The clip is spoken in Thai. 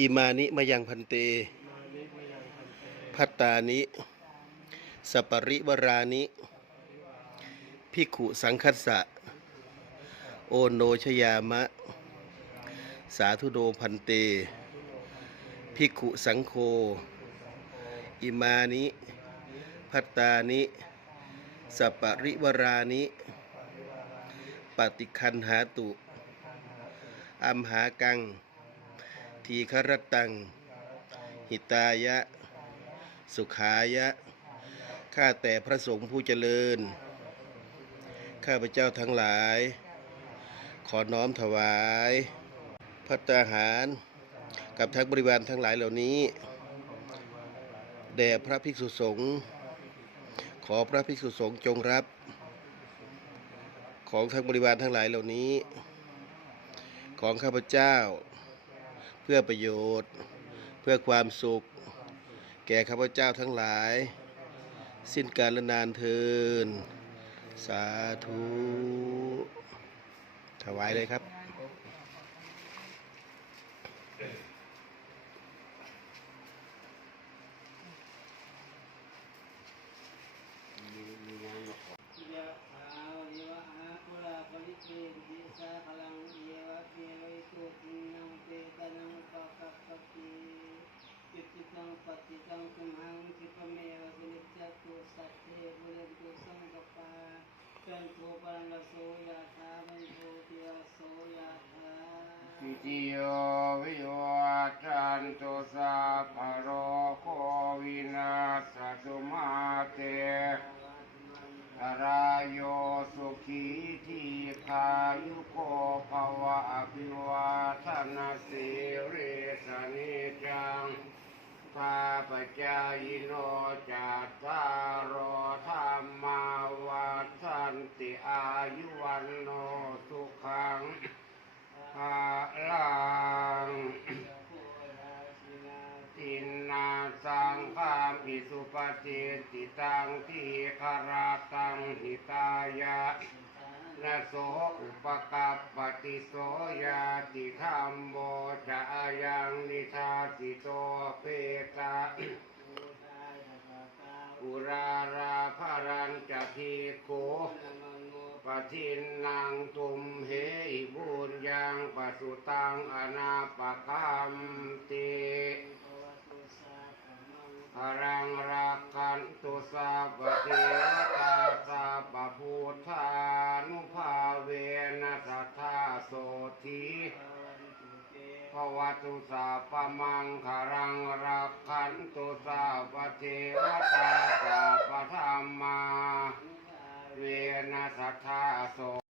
อิมานิมายังพันเตมานิมยังพัตตานิสปริวรานิภิกขุสังคัสสะ โอโนชยามะ สาธุโดพันเตภิกขุสังโฆอิมานิ พัตตานิ สปริวรานิปฏิคันหาตุอัมหากัง ทีครตัง หิตายะ สุขายะ ข้าแต่พระสงฆ์ผู้เจริญ ข้าพเจ้าทั้งหลาย ขอน้อมถวายพัตตาหาร กับทั้งบริวารทั้งหลายเหล่านี้ แด่พระภิกษุสงฆ์ขอพระภิกษุสงฆ์จงรับ ของทั้งบริวารทั้งหลายเหล่านี้ ของข้าพเจ้า เพื่อประโยชน์ เพื่อความสุข แก่ข้าพเจ้าทั้งหลาย สิ้นกาลนานเทิน สาธุ ถวายเลยครับ ยะถาวะริวะหาปุราปริเกณติสาคลังเยวะเมวิตุทินังเปตานังปะกัปปะติยุ ตังปฏิตังตุมหังคิปเมวะสนิจจตุสัพเพบุเรนตุสังกปาจันโทปะระโสยะถามันโทติระโสยะถาปิติโยวิวัจันโตสัพพโรโควินาศตุมาเตอรายโยสุขีทีขายุโกภวะอภิวาทนาสิริ ข้าพเจ้ายโนจัตตารโอธรรมาวัฏันติอายุวันโนสุขังภาลังตินนาสังฆามิสุปฏิติตังทีคาราตังหิตายะ นะโสอุปกัปปติโสยาติธรรมโมจะอายังนิทาสิโตเปตาอุราราภารันจะทีโกปะทินนางตุมเหหิบุญยังปะสุตังอนาปะคัมติอรังรักขันตุสาปะเทวต ภวตุสาปมังคารังรักขันตุสาปเทวตา